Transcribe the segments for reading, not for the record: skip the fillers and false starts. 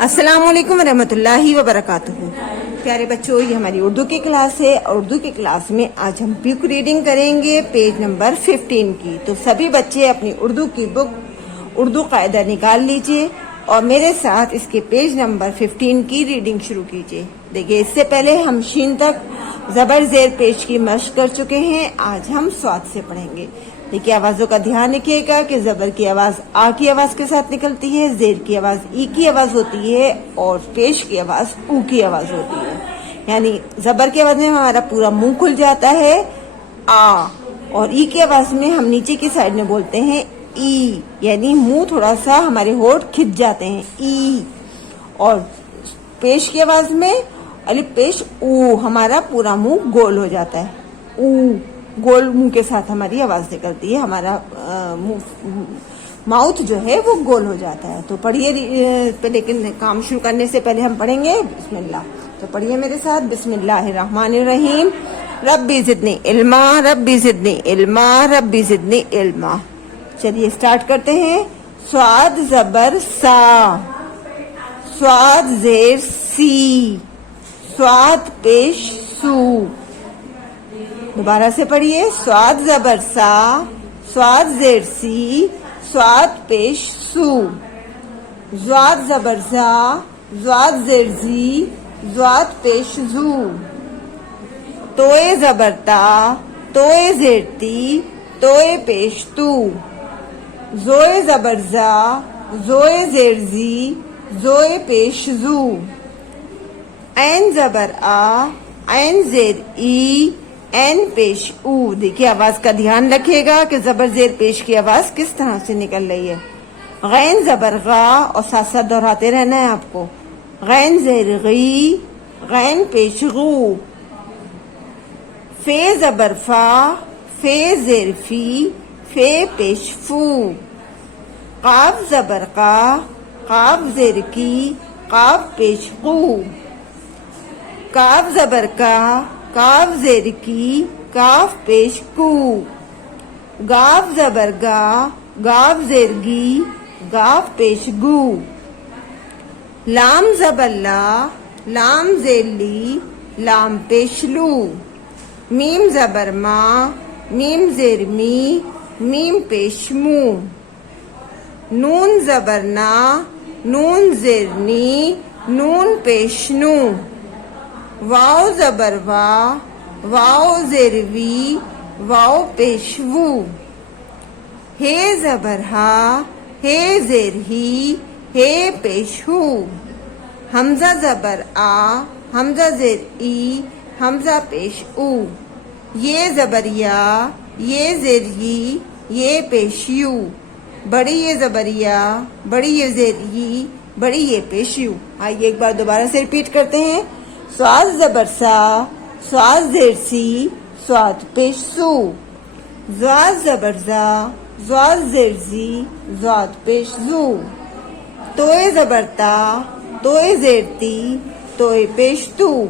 السلام علیکم ورحمۃ اللہ وبرکاتہ۔ پیارے بچوں، یہ ہماری اردو کی کلاس ہے اور اردو کی کلاس میں آج ہم بک ریڈنگ کریں گے پیج نمبر 15 کی۔ تو سبھی بچے اپنی اردو کی بک اردو قاعدہ نکال لیجئے اور میرے ساتھ اس کے پیج نمبر 15 کی ریڈنگ شروع کیجئے۔ دیکھیے، اس سے پہلے ہم شین تک زبر زیر پیش کی مشق کر چکے ہیں، آج ہم صاد سے پڑھیں گے۔ دیکھیے، آوازوں کا دھیان رکھیے گا کہ زبر کی آواز آ کی آواز کے ساتھ نکلتی ہے، زیر کی آواز ای کی آواز ہوتی ہے اور پیش کی آواز او کی آواز ہوتی ہے۔ یعنی زبر کی آواز میں ہمارا پورا منہ کھل جاتا ہے آ، اور ای کی آواز میں ہم نیچے کی سائڈ میں بولتے ہیں ای، یعنی منہ تھوڑا سا ہمارے ہونٹ کھچ جاتے ہیں ای۔ اور پیش کی آواز میں الف پیش او، ہمارا پورا منہ گول ہو جاتا ہے او، گول منہ کے ساتھ ہماری آواز نکلتی ہے، ہمارا ماؤتھ جو ہے وہ گول ہو جاتا ہے۔ تو پڑھیے، لیکن کام شروع کرنے سے پہلے ہم پڑھیں گے بسم اللہ۔ تو پڑھیے میرے ساتھ، بسم اللہ الرحمن الرحیم۔ ربی زدنی علما، ربی زدنی علما، ربی زدنی علما۔ چلیے سٹارٹ کرتے ہیں۔ صاد زبر سا، صاد زیر سی، صاد پیش سو۔ دوبارہ سے پڑھیے، صاد زبر سا، صاد زیر سی، صاد پیش سو۔ زواد زبر زا، زواد زیر زی، زواد پیش زو۔ توئے زبر تا، توئے زیر تی، توئے پیش تو۔ زوئے زبر زا، زوئے زیر زی، زوئے پیش زو۔ عین زبر آ، عین زیر ای، این پیش او۔ دیکھیے، آواز کا دھیان رکھیے گا کہ زبر زیر پیش کی آواز کس طرح سے نکل رہی ہے۔ غین زبر غا، اور ساتھ ساتھ دہراتے رہنا ہے آپ کو۔ غین زیر غی، غین پیش غو۔ فے زبر فا، فے زیر فی، فے پیش فو۔ قاف زبر قا، قاف زیر کی، قاف پیش قو۔ کاف زبر کا، کاف زیر کی، کاف پیش کو۔ گاف زبر گا، گاف زیر گی، گاف پیش گو۔ لام زبر لا، لام زیر لی، لام پیش لو۔ میم زبر ما، میم زیر می، میم پیش مو۔ نون زبر نا، نون زیر نی، نون پیش نو۔ واو زبر وا، واو زیر وی، واو پیش وو۔ ہے زبر ہا، ہے زیر ہی، ہے پیش ہو۔ حمزہ زبر آ، حمزہ زیر ای، حمزہ پیش او۔ یہ زبر یا، یہ زیر ی، یہ پیش یو۔ بڑی یہ زبر یا، بڑی یہ زیر ی، بڑی یہ پیش یو۔ آئیے ایک بار دوبارہ سے ریپیٹ کرتے ہیں۔ صاد زبر سا، صاد زیر سی، صاد پیش سو۔ زاد زبر زا، زاد زیر زی، زاد پیش زو۔ توئے زبر تا، توئے زیر تی، توئے پیش تو۔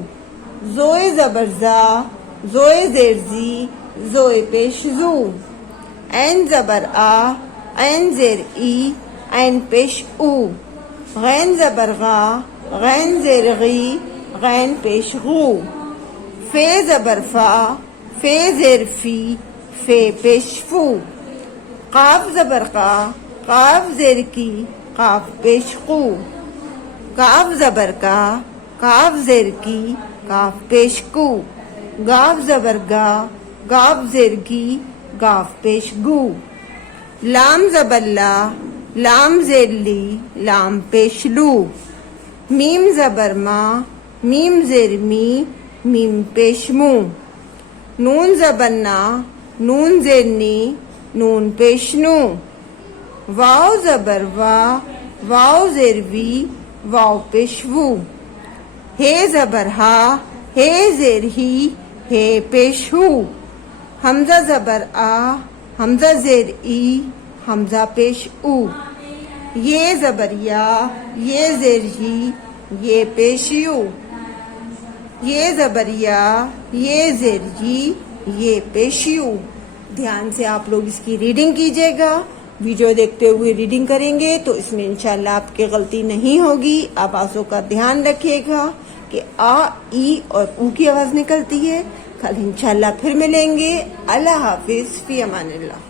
زوئے زبر زا، زوئے زیر زی، زوئے پیش زو۔ عین زبر آ، عین زیر ای، عین پیش او۔ غین زبر غا، غین زیر غی، غین پیش غو۔ فے زبر فا، فے زیر فی، فے پیش فو۔ قاف زبر قا، قاف زیر کی، قاف پیش قو۔ کاف زبر کا، کاف زیر کی، کاف پیش کو۔ گاف زبر گا، گاف زیر گی، گاف پیش گو۔ لام زبر لا، لام زیر لی، لام پیش لو۔ میم زبر ما، میم زیر می، میم پیش مو۔ نون زبر نا، نون زیر نی، نون پیش نو۔ واو زبر وا، واو زیر وی، واو پیش وو۔ ہے زبر ہا، ہے زیر ہی، ہے پیش ہو۔ حمزہ زبر آ، حمزہ زیر ای، حمزہ پیش او۔ یہ زبر یا، یہ زیر ہی، یہ پیش یو۔ یہ زبر یا، یہ زیر ہی، یہ پیش یو۔ دھیان سے آپ لوگ اس کی ریڈنگ کیجیے گا ویڈیو دیکھتے ہوئے ریڈنگ کریں گے تو اس میں انشاءاللہ آپ کی غلطی نہیں ہوگی. آوازوں کا دھیان رکھیے گا کہ آ ای اور او کی آواز نکلتی ہے. کل انشاءاللہ پھر ملیں گے. اللہ حافظ. فی امان اللہ.